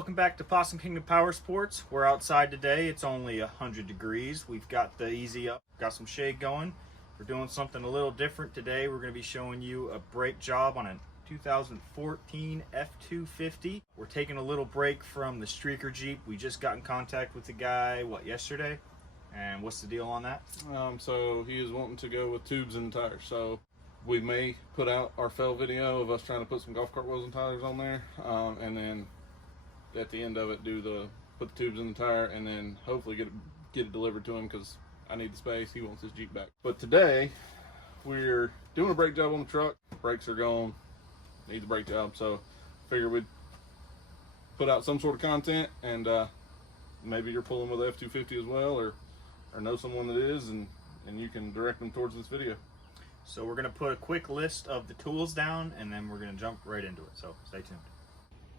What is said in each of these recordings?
welcome back to Possum Kingdom Powersports. We're outside today. It's only 100 degrees. We've got the easy up, got some shade going. We're doing something a little different today. We're going to be showing you a brake job on a 2014 F-250. We're taking a little break from the streaker Jeep. We just got in contact with the guy, yesterday? And what's the deal on that? So he is wanting to go with tubes in the tires. So we may put out our fail video of us trying to put some golf cart wheels and tires on there, and then at the end of it put the tubes in the tire, and then hopefully get it delivered to him, because I need the space. He wants his Jeep back. But today we're doing a brake job on the truck. Brakes are gone, needs a brake job, so figured we'd put out some sort of content, and maybe you're pulling with a F-250 as well, or know someone that is, and you can direct them towards this video. So we're going to put a quick list of the tools down, and then we're going to jump right into it, so stay tuned.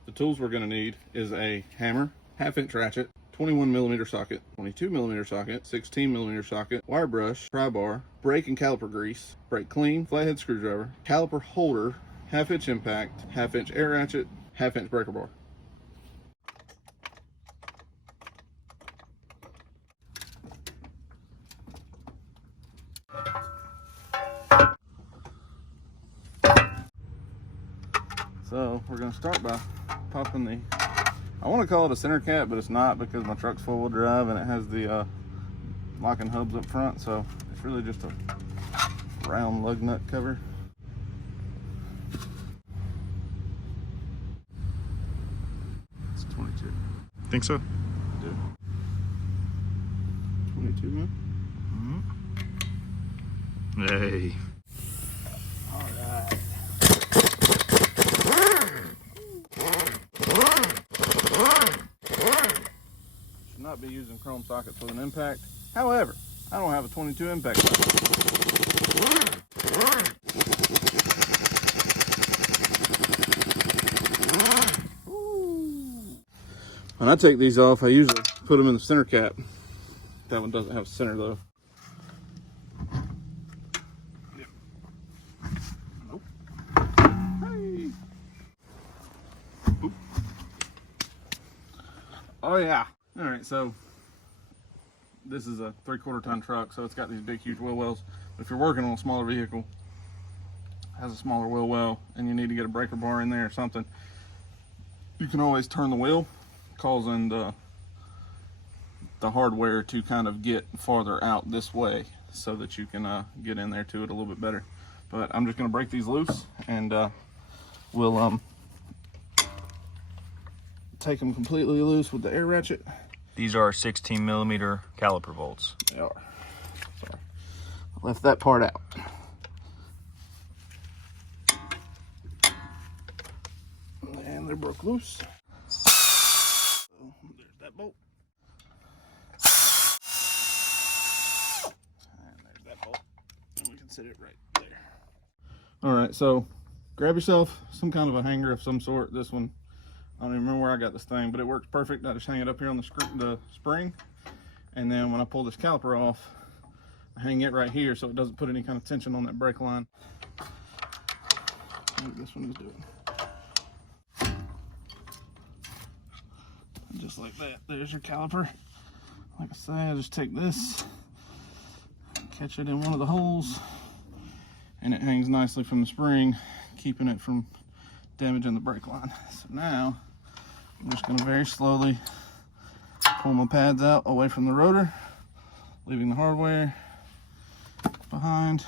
The tools we're going to need is a hammer, 1/2-inch ratchet, 21mm socket, 22mm socket, 16mm socket, wire brush, pry bar, brake and caliper grease, brake clean, flathead screwdriver, caliper holder, 1/2-inch impact, 1/2-inch air ratchet, 1/2-inch breaker bar. So we're going to start by popping the, I want to call it a center cap, but it's not, because my truck's four-wheel drive and it has the locking hubs up front, so it's really just a round lug nut cover. It's 22. Think so? I do. 22, man. Hey. All right. Should not be using chrome sockets with an impact. However, I don't have a 22 impact. When I take these off, I usually put them in the center cap. That one doesn't have a center though. Nope. Hey. Oop. Oh yeah. All right, so this is a 3/4 ton truck, so it's got these big, huge wheel wells. If you're working on a smaller vehicle, has a smaller wheel well, and you need to get a breaker bar in there or something, you can always turn the wheel, causing the hardware to kind of get farther out this way, so that you can get in there to it a little bit better. But I'm just going to break these loose, and we'll take them completely loose with the air ratchet. These are 16mm caliper bolts. They are. Sorry, I left that part out. And they're broke loose. So there's that bolt. And there's that bolt. And we can set it right there. All right, so grab yourself some kind of a hanger of some sort. This one, I don't even remember where I got this thing, but it works perfect. I just hang it up here on the spring, and then when I pull this caliper off, I hang it right here so it doesn't put any kind of tension on that brake line. Like this one is doing. And just like that, there's your caliper. Like I say, I just take this, catch it in one of the holes, and it hangs nicely from the spring, keeping it from damaging the brake line. So now I'm just going to very slowly pull my pads out away from the rotor, leaving the hardware behind.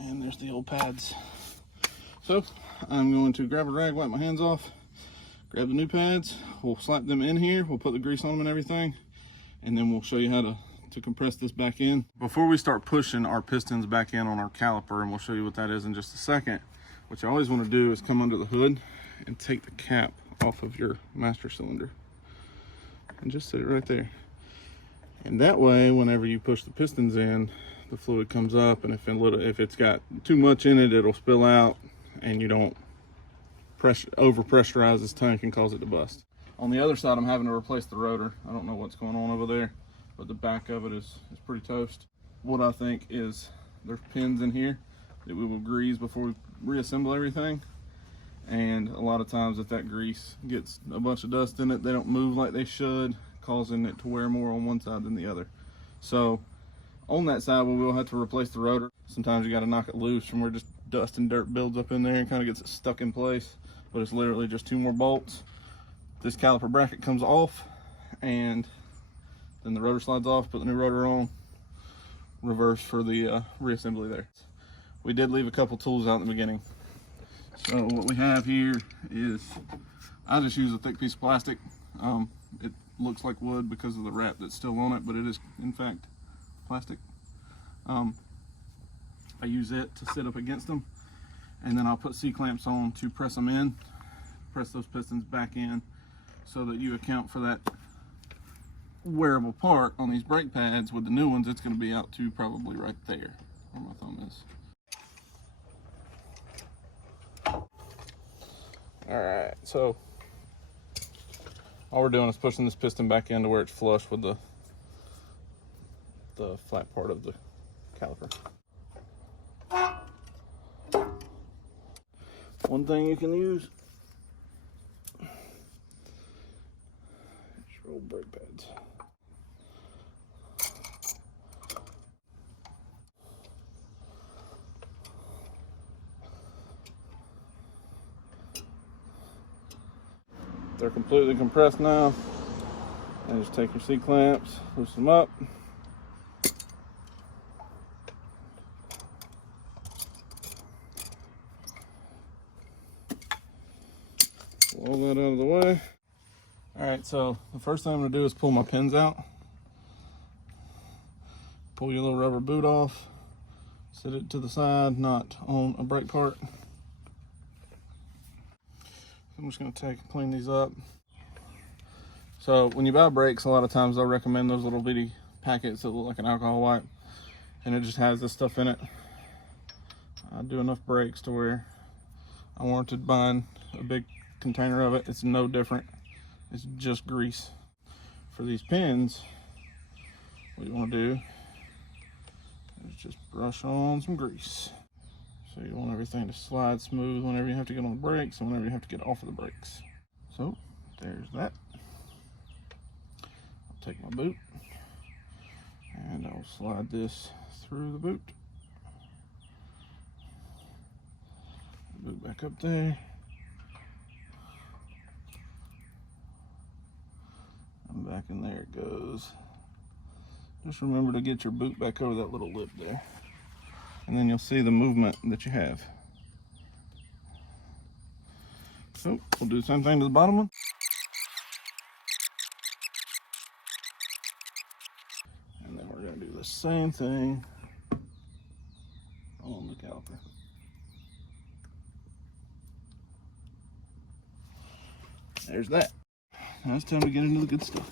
And there's the old pads. So I'm going to grab a rag, wipe my hands off, grab the new pads, we'll slap them in here, we'll put the grease on them and everything, and then we'll show you how to compress this back in. Before we start pushing our pistons back in on our caliper, and we'll show you what that is in just a second, what you always want to do is come under the hood and take the cap off of your master cylinder and just sit it right there. And that way, whenever you push the pistons in, the fluid comes up, and if it's got too much in it, it'll spill out, and you don't over pressurize this tank and cause it to bust. On the other side, I'm having to replace the rotor. I don't know what's going on over there, but the back of it is pretty toast. What I think is there's pins in here that we will grease before we reassemble everything, And a lot of times if that grease gets a bunch of dust in it, they don't move like they should, causing it to wear more on one side than the other. So on that side, we will have to replace the rotor. Sometimes you got to knock it loose from where just dust and dirt builds up in there and kind of gets it stuck in place. But it's literally just 2 more bolts. This caliper bracket comes off, and then the rotor slides off, put the new rotor on, reverse for the reassembly there. We did leave a couple tools out in the beginning. So what we have here is, I just use a thick piece of plastic. It looks like wood because of the wrap that's still on it, but it is in fact plastic. I use it to sit up against them, and then I'll put C-clamps on to press them in, press those pistons back in, so that you account for that wearable part on these brake pads. With the new ones, it's going to be out to probably right there where my thumb is. Alright, so all we're doing is pushing this piston back into where it's flush with the flat part of the caliper. One thing you can use is your old brake pads. They're completely compressed now. And just take your C-clamps, loosen them up. Pull that out of the way. Alright, so the first thing I'm going to do is pull my pins out. Pull your little rubber boot off. Sit it to the side, not on a brake part. I'm just going to clean these up. So when you buy brakes, a lot of times they'll recommend those little bitty packets that look like an alcohol wipe, and it just has this stuff in it. I do enough brakes to where I warranted buying a big container of it. It's no different. It's just grease. For these pins, what you want to do is just brush on some grease. So you want everything to slide smooth whenever you have to get on the brakes and whenever you have to get off of the brakes. So there's that. I'll take my boot and I'll slide this through the boot. Boot back up there. And back in there it goes. Just remember to get your boot back over that little lip there. And then you'll see the movement that you have. So we'll do the same thing to the bottom one. And then we're going to do the same thing on the caliper. There's that. Now it's time to get into the good stuff.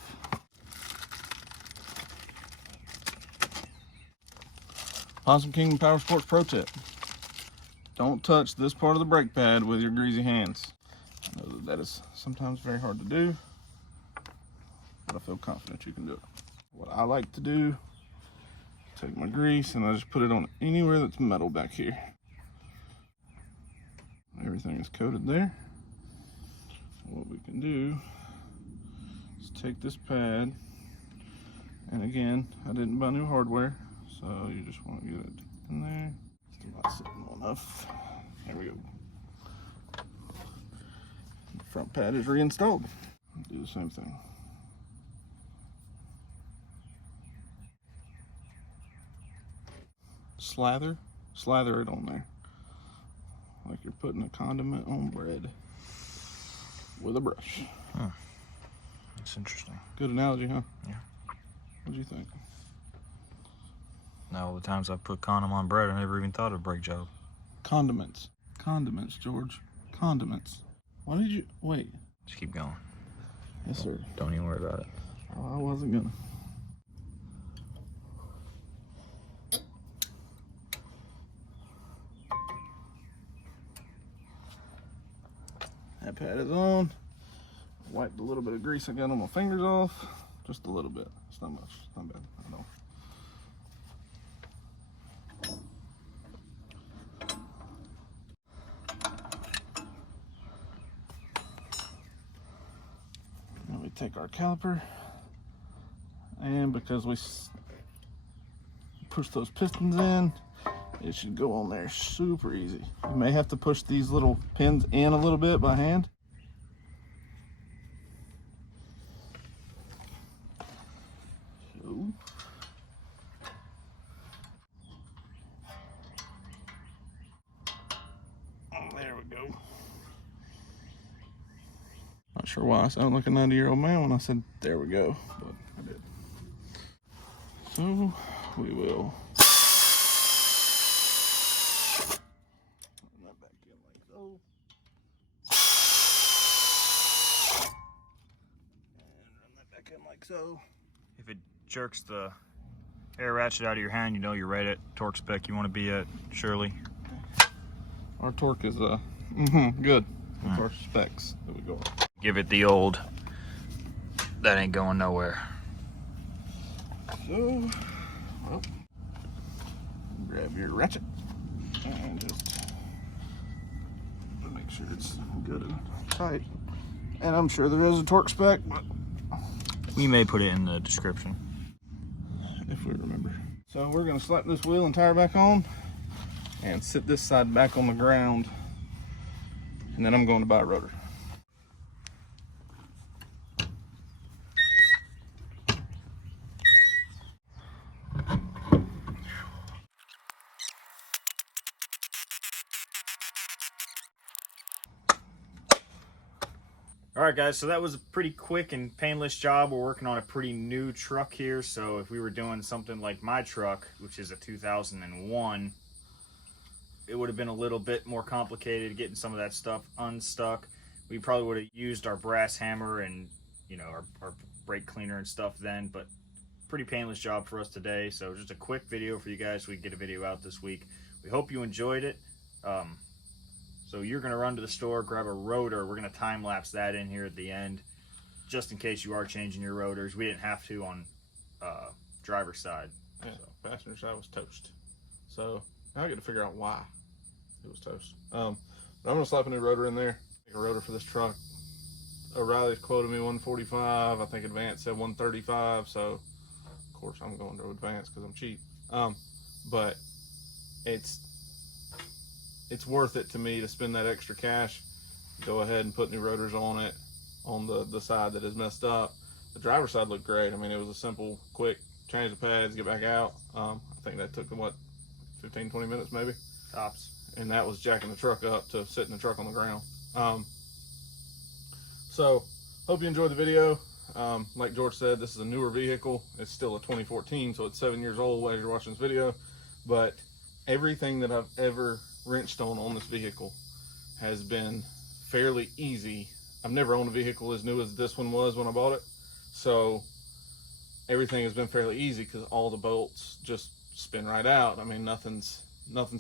Possum Kingdom Powersports pro tip. Don't touch this part of the brake pad with your greasy hands. I know that is sometimes very hard to do, but I feel confident you can do it. What I like to do, take my grease and I just put it on anywhere that's metal back here. Everything is coated there. What we can do is take this pad, and again, I didn't buy new hardware, so you just want to get it in there. Still not sitting well enough. There we go. The front pad is reinstalled. Do the same thing. Slather it on there, like you're putting a condiment on bread with a brush. Huh. That's interesting. Good analogy, huh? Yeah. What do you think? Now, all the times I put condom on bread, I never even thought of a brake job. Condiments. Condiments, George. Condiments. Why did you... Wait. Just keep going. Yes, sir. Don't even worry about it. Oh, I wasn't gonna. That pad is on. Wiped a little bit of grease I got on my fingers off. Just a little bit. It's not much. It's not bad at all. take our caliper, and because we push those pistons in, it should go on there super easy. You may have to push these little pins in a little bit by hand. So, there we go. Not sure why I sound like a 90-year-old man when I said there we go, but I did. So we will run that back in like so. And run that back in like so. If it jerks the air ratchet out of your hand, you know you're right at torque spec you want to be at, surely. Our torque is good. That's our specs that we go on. Give it the old, that ain't going nowhere. So, well, grab your ratchet and just make sure it's good and tight. And I'm sure there is a torque spec, but We may put it in the description. if we remember. So we're gonna slap this wheel and tire back on and sit this side back on the ground. And then I'm going to buy a rotor. Alright guys, so that was a pretty quick and painless job. We're working on a pretty new truck here, so if we were doing something like my truck, which is a 2001, it would have been a little bit more complicated getting some of that stuff unstuck. We probably would have used our brass hammer and, you know, our brake cleaner and stuff then, but pretty painless job for us today. So just a quick video for you guys so we can get a video out this week. We hope you enjoyed it. So you're going to run to the store, grab a rotor. We're going to time lapse that in here at the end, just in case you are changing your rotors. We didn't have to on driver's side. Yeah, so. Passenger side was toast. So now I get to figure out why it was toast. But I'm going to slap a new rotor in there. Make a rotor for this truck. O'Reilly's quoted me 145. I think Advance said 135. So of course I'm going to Advance because I'm cheap. But it's worth it to me to spend that extra cash, go ahead and put new rotors on it on the side that is messed up. The driver's side looked great. I mean, it was a simple, quick change the pads, get back out. I think that took them, what, 15, 20 minutes maybe? Tops. And that was jacking the truck up to sitting the truck on the ground. So, hope you enjoyed the video. Like George said, this is a newer vehicle. It's still a 2014, so it's 7 years old as you're watching this video. But everything that I've ever wrenched on this vehicle has been fairly easy. I've never owned a vehicle as new as this one was when I bought it, so everything has been fairly easy because all the bolts just spin right out. I mean, nothing's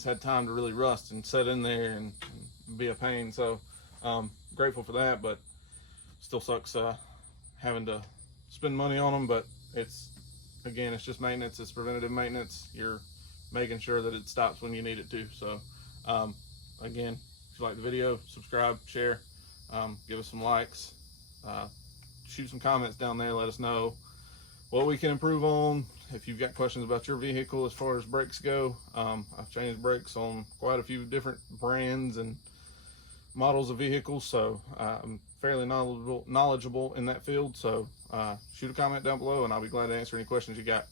had time to really rust and set in there and be a pain. So grateful for that, but still sucks having to spend money on them. But it's just maintenance. It's preventative maintenance. You're making sure that it stops when you need it to. So again, if you like the video, subscribe, share, give us some likes, shoot some comments down there. Let us know what we can improve on. If you've got questions about your vehicle as far as brakes go, I've changed brakes on quite a few different brands and models of vehicles, so I'm fairly knowledgeable in that field. So shoot a comment down below and I'll be glad to answer any questions you got.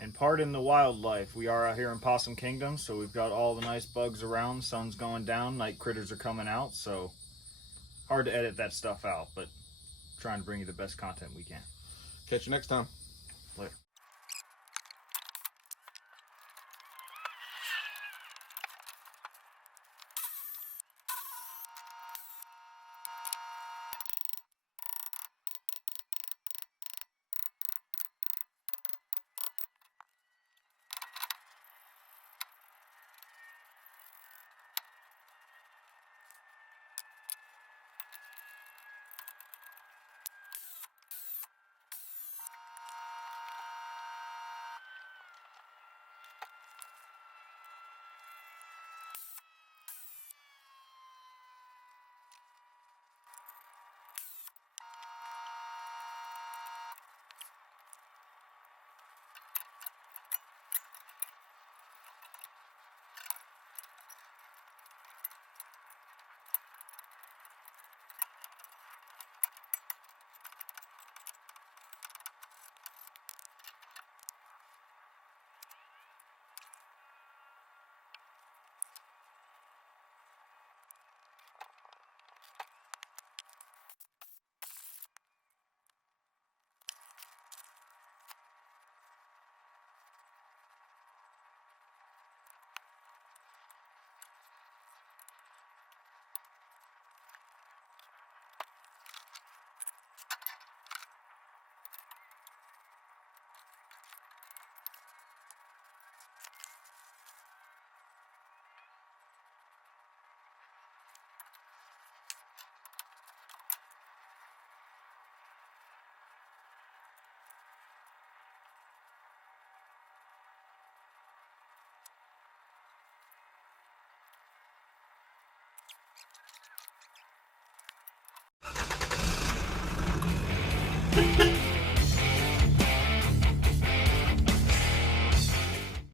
And pardon the wildlife. We are out here in Possum Kingdom, so we've got all the nice bugs around. Sun's going down, night critters are coming out, so hard to edit that stuff out, but trying to bring you the best content we can. Catch you next time. Later.